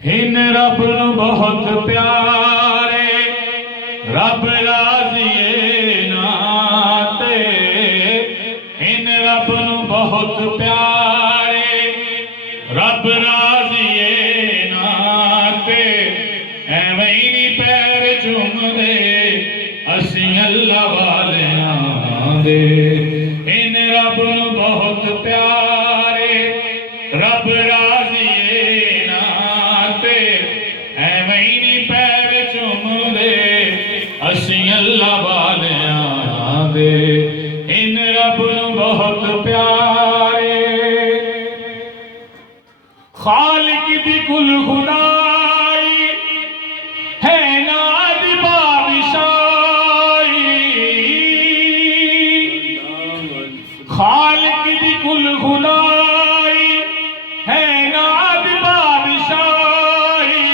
हिन रब नू बहुत प्यारे, रब राज़िए नाते। हिन रब नू बहुत प्यारे, रब राज़िए नाते। एवें ही नहीं पैर चूमदे असीं अल्लाह वालियां दे। हिन रब नू बहुत प्यारे, रब राज़िए नाते। एवें ही नहीं पैर चूमदे असीं अल्लाह वालियां दे। हिन रब नू बहुत प्यारे, खालिक दी कुल खुदाई है नाद बादशाही। खालिक दी कुल खुदाई है नाद बादशाही।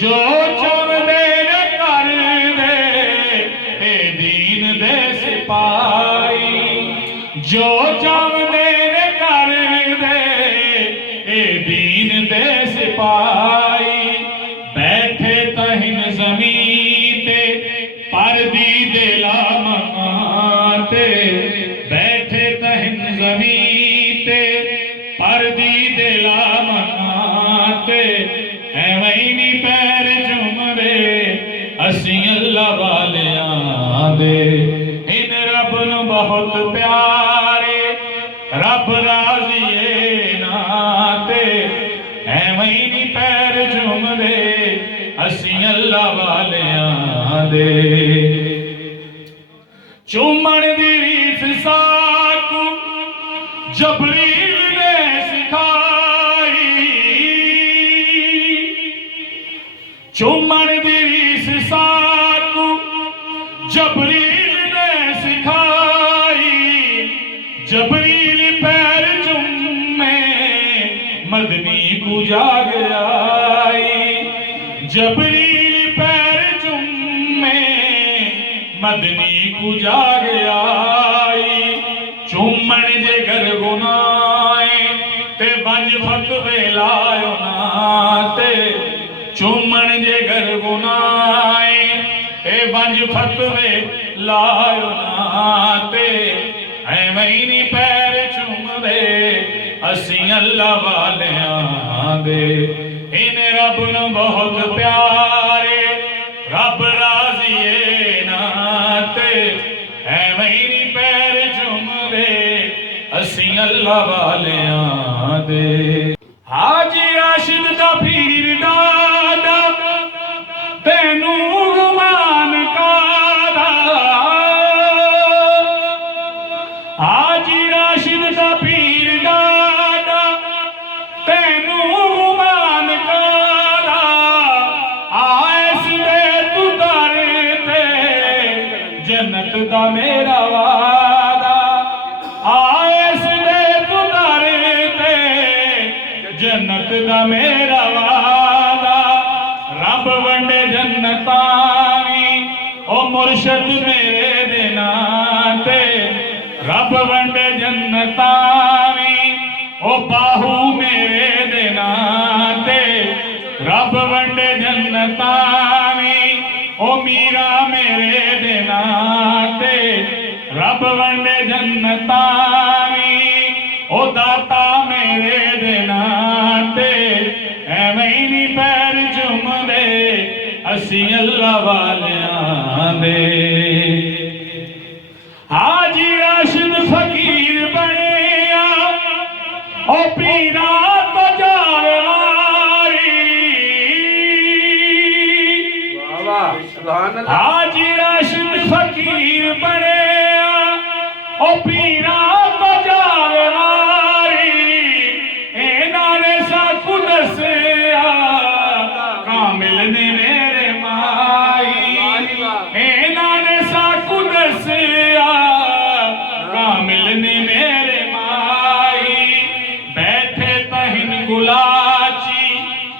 जो चाहदे ने कर दे ए दीन दे सिपाही। जो चाहदे ने कर दे ए दीन दे सिपाही। बैठे तहिन ज़मीन ते परदी दे ला मकान ते। बैठे तहिन ज़मीन ते परदी दे ला मकान ते। एवें ही नहीं पैर चूमदे असीं अल्लाह वालियां दे। हिन रब नू बहुत प्यारे, रब राज़िए नाते। एवें ही नहीं पैर चूमदे असीं अल्लाह वालियां दे। चूमण दी रीस साकू जबरील ने सिखाई। चूमण दी रीस साकू जबरील ने सिखाई। जबरील पैर चूमे मदनी को जाग आई। जबरील पैर चूमे मदनी को जाग आई। चूमण जे घर गुनाए ते वंज फतवे लायो नाते। चूमण जे घर गुनाए ते वंज फतवे लायो नाते। एवें ही नहीं पैर चूमदे असीं अल्लाह वालियां दे। हिन रब नू बहुत प्यारे, रब राज़िए नाते। एवें ही नहीं पैर चूमदे असीं अल्लाह वालियां दे। हाजी राशिद दा पीर दादा तैनू गुमान कादा। हाजी राशिद दा पीर दादा तैनू गुमान कादा। आइस दे तू दर ते जन्नत दा मेरा वादा। आइस दे तू दर ते जन्नत दा मेरा वादा। रब वंडे जन्नतां ओ मुर्शद मेरे दे नाते। रब वंडे जन्नतां ओ बाहू मेरे दे नाते। रब वंडे जन्नतां ओ मीरा मेरे दे नाते। रब वंडे जन्नतां ओ दाता मेरे दे नाते। एवें ही नहीं पैर चूमदे असीं अल्लाह वालियां दे। हाजी राशिद फकीर बनिया ओ पीरा तो जारी। हाजी राशिद फकीर बनिया ओ पीरा तो जारी। इन्हां ने साकू दसिया कामिल ने मेरे माई। इन्हां ने साकू दसिया कामिल ने मेरे माई। बैठे तहिन गुलाची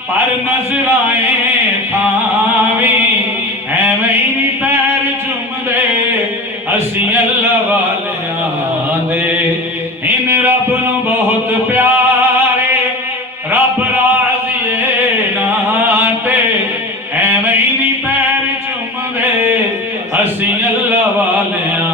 पर नजराए थावी। एवें ही नहीं पैर चूमदे असीं अल्लाह वालियां दे। इन रब नू बहुत प्यारे, रब राज़िए ना ਅਸੀਂ ਅੱਲਾ ਵਾਲਿਆਂ